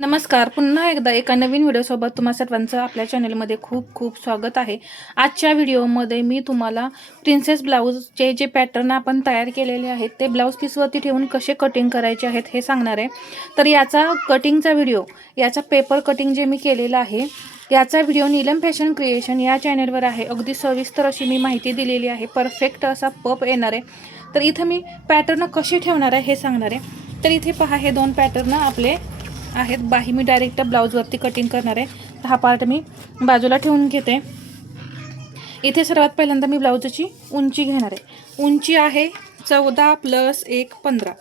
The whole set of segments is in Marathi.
नमस्कार. पुन्हा एकदा एका नवीन व्हिडिओसोबत तुम्हा सर्वांचं आपल्या चॅनलमध्ये खूप खूप स्वागत आहे. आजच्या व्हिडिओमध्ये मी तुम्हाला प्रिन्सेस ब्लाऊजचे जे पॅटर्न आपण तयार केलेले आहेत ते ब्लाऊज पीसवरती ठेवून कसे कटिंग करायचे आहेत हे सांगणार आहे. तर याचा कटिंगचा व्हिडिओ, याचा पेपर कटिंग जे मी केलेलं आहे याचा व्हिडिओ नीलम फॅशन क्रिएशन या चॅनलवर आहे. अगदी सविस्तर अशी मी माहिती दिलेली आहे. परफेक्ट असा पप येणार आहे. तर इथं मी पॅटर्न कसे ठेवणार आहे हे सांगणार आहे. तर इथे पहा, हे दोन पॅटर्न आपले आहेत. बाही मी डायरेक्ट ब्लाऊजवरती कटिंग करणार आहे. तर हा पार्ट मी बाजूला ठेवून घेते. इथे सर्वात पहिल्यांदा मी ब्लाऊजची उंची घेणार आहे. उंची आहे 14 + 1 15.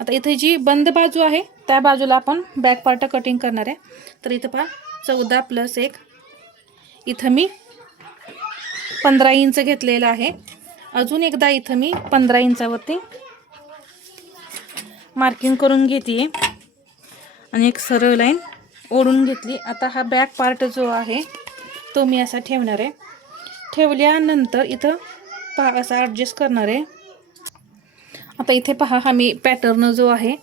आता इथे जी बंद बाजू आहे त्या बाजूला आपण बॅक पार्ट कटिंग करणार आहे. तर इथं पहा 14 + 1, इथं मी 15 इंच घेतलेलं आहे. अजून एकदा इथं मी 15 इंचावरती मार्किंग करून घेते आणि एक सरळ लाईन ओढून घेतली. आता हा बॅक पार्ट जो आहे तो मी असा ठेवणार आहे. ठेवल्यानंतर इथं पहा असा ॲडजस्ट करणार आहे. आता इथे पहा, हा मी पॅटर्न जो आहे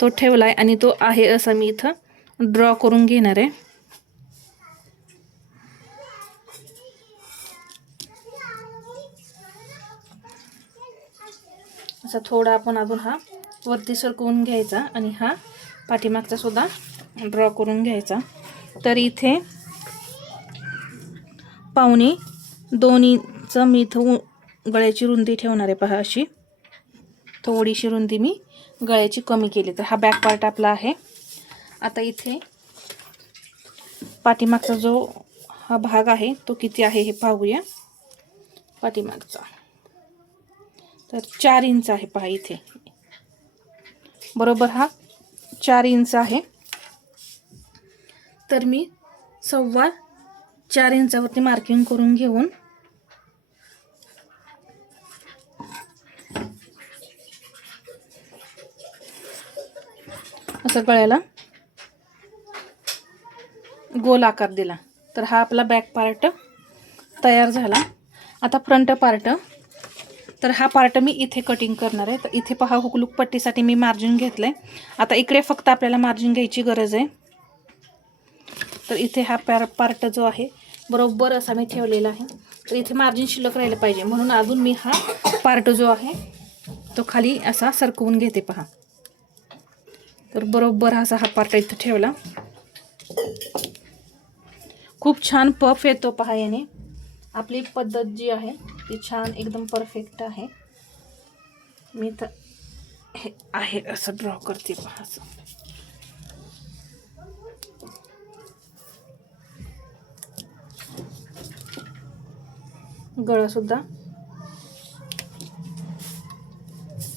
तो ठेवला आहे आणि तो आहे असा मी इथं ड्रॉ करून घेणार आहे. असा थोडा आपण अजून हा वरती सरकवून घ्यायचा आणि हा पाठीमागचा सुद्धा ड्रॉ करून घ्यायचा. तर इथे 1.25 इंच मी इथं गळ्याची रुंदी ठेवणार आहे. पहा, अशी थोडीशी रुंदी मी गळ्याची कमी केली. तर हा बॅक पार्ट आपला आहे. आता इथे पाठीमागचा जो हा भाग आहे तो किती आहे हे पाहूया. पाठीमागचा तर 4 इंच आहे. पहा, इथे बरोबर हा 4 इंच आहे. तर मी 4.25 इंचावरती मार्किंग करून घेऊन असं गळ्याला गोल आकार दिला. तर हा आपला बॅक पार्ट तयार झाला. आता फ्रंट पार्ट, तर हा पार्ट मी इथे कटिंग करणार आहे. तर इथे पहा, हुकलूक पट्टीसाठी मी मार्जिन घेतलंय. आता इकडे फक्त आपल्याला मार्जिन घ्यायची गरज आहे. तर इथे हा पार्ट जो आहे बरोबर असा मी ठेवलेला आहे. तर इथे मार्जिन शिल्लक राहिलं पाहिजे म्हणून अजून मी हा पार्ट जो आहे तो खाली असा सरकवून घेते. पहा, तर बरोबर असा हा पार्ट इथे ठेवला. खूप छान पफ येतो. पहा, याने आपली पद्धत जी आहे ती छान एकदम परफेक्ट आहे. मी तर हे आहे असं ड्रॉ करते. पहा, असं गळा सुद्धा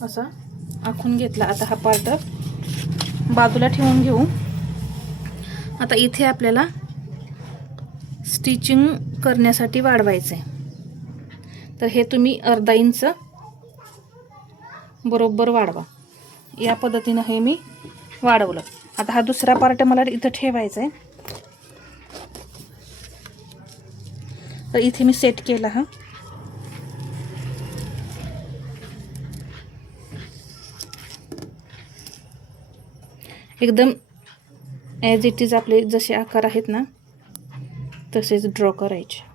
असा आखून घेतला. आता हा पार्ट बाजूला ठेवून घेऊ. आता इथे आपल्याला स्टिचिंग करण्यासाठी वाढवायचं आहे. तर हे तुम्ही अर्धा इंच बरोबर वाढवा. या पद्धतीनं हे मी वाढवलं. आता हा दुसरा पार्ट मला इथं ठेवायचा आहे. तर इथे मी सेट केला. हा एकदम ॲज इट इज आपले जसे आकार आहेत ना तसेच ड्रॉ करायचे.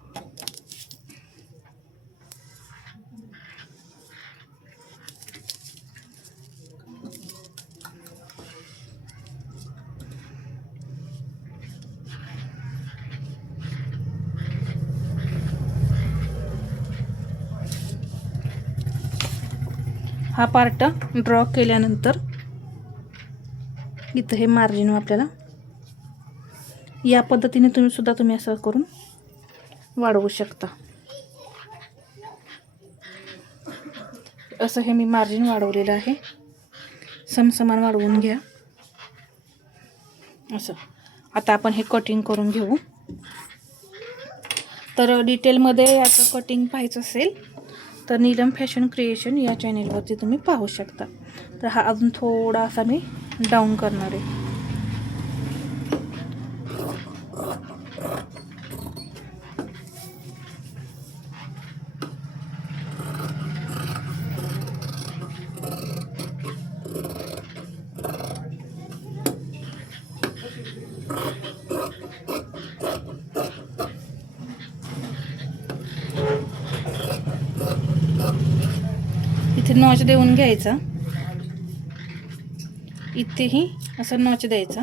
हा पार्ट ड्रॉ केल्यानंतर इथं हे मार्जिन आपल्याला या पद्धतीने तुम्ही असं करून वाढवू शकता. असं हे मी मार्जिन वाढवलेलं आहे. समसमान वाढवून घ्या असं. आता आपण हे कटिंग करून घेऊ. तर डिटेलमध्ये याचं कटिंग पाहायचं असेल तर नीलम फॅशन क्रिएशन या चॅनेलवरती तुम्ही पाहू शकता. तर हा अजून थोडासा मी डाऊन करणार आहे. इथे नॉच देऊन घ्यायचा, इथेही असं नॉच द्यायचा.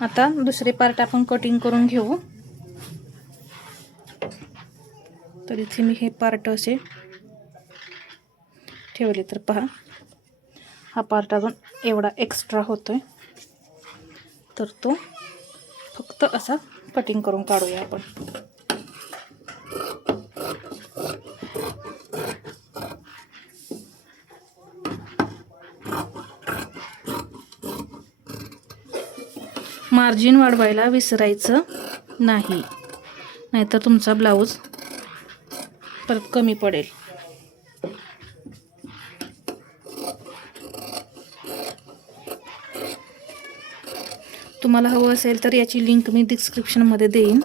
आता दुसरे पार्ट आपण कटिंग करून घेऊ. तर इथे मी हे पार्ट असे ठेवले, तर पहा हा पार्ट अजून एवढा एक्स्ट्रा होतोय, तर तो फक्त असा कटिंग करून काढूया आपण. मार्जिन वाढवायला विसरायचं नाही, नाहीतर तुमचा ब्लाऊज परत कमी पडेल. तुम्हाला हवं असेल तर याची लिंक मी डिस्क्रिप्शनमध्ये देईन.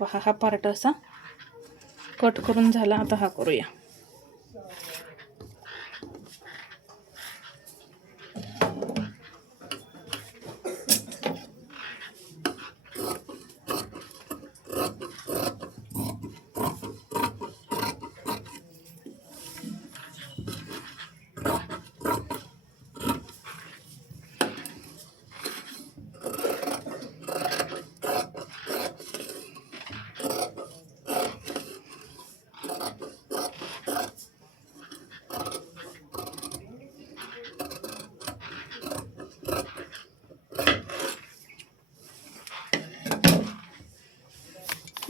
पहा हा पार्ट असा कट करून झाला. आता हा करूया.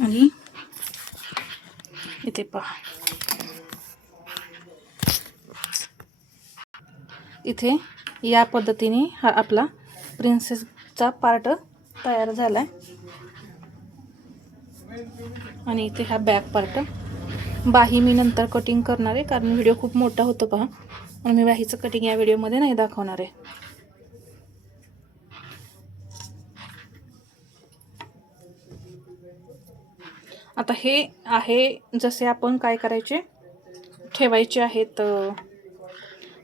आणि इथे पहा, इथे या पद्धतीने हा आपला प्रिन्सेसचा पार्ट तयार झालाय. आणि इथे हा बॅक पार्ट. बाही मी नंतर कटिंग करणार आहे, कारण व्हिडिओ खूप मोठा होतो पहा, आणि मी बाहीचं कटिंग या व्हिडिओमध्ये नाही दाखवणार आहे. आता हे आहे जसे आपण काय करायचे, ठेवायचे आहेत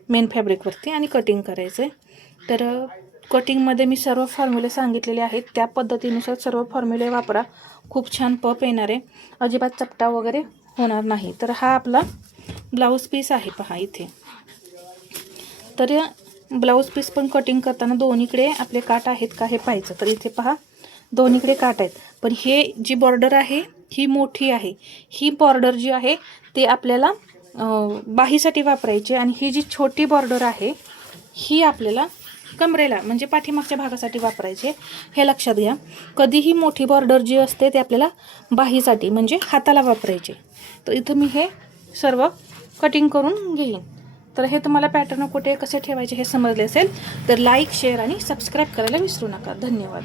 मेन फॅब्रिकवरती आणि कटिंग करायचे. तर कटिंगमध्ये मी सर्व फॉर्म्युले सांगितलेले आहेत, त्या पद्धतीनुसार सर्व फॉर्म्युले वापरा. खूप छान पफ येणार आहे, अजिबात चपटा वगैरे होणार नाही. तर हा आपला ब्लाऊज पीस आहे पहा इथे. तर ब्लाऊज पीस पण कटिंग करताना दोन्हीकडे आपले काट आहेत का हे पाहायचं. तर इथे पहा दोन्हीकडे काट आहेत, पण हे जी बॉर्डर आहे ही मोठी आहे. ही बॉर्डर जी आहे ते आपल्याला बाहीसाठी वापरायची, आणि ही जी छोटी बॉर्डर आहे ही आपल्याला कमरेला म्हणजे पाठीमागच्या भागासाठी वापरायचे. हे लक्षात घ्या. कधीही मोठी बॉर्डर जी असते ते आपल्याला बाहीसाठी म्हणजे हाताला वापरायचे. तर इथं मी हे सर्व कटिंग करून घेईन. तर हे तुम्हाला पॅटर्न कुठे कसे ठेवायचे हे समजले असेल तर लाईक, शेअर आणि सबस्क्राईब करायला विसरू नका. धन्यवाद.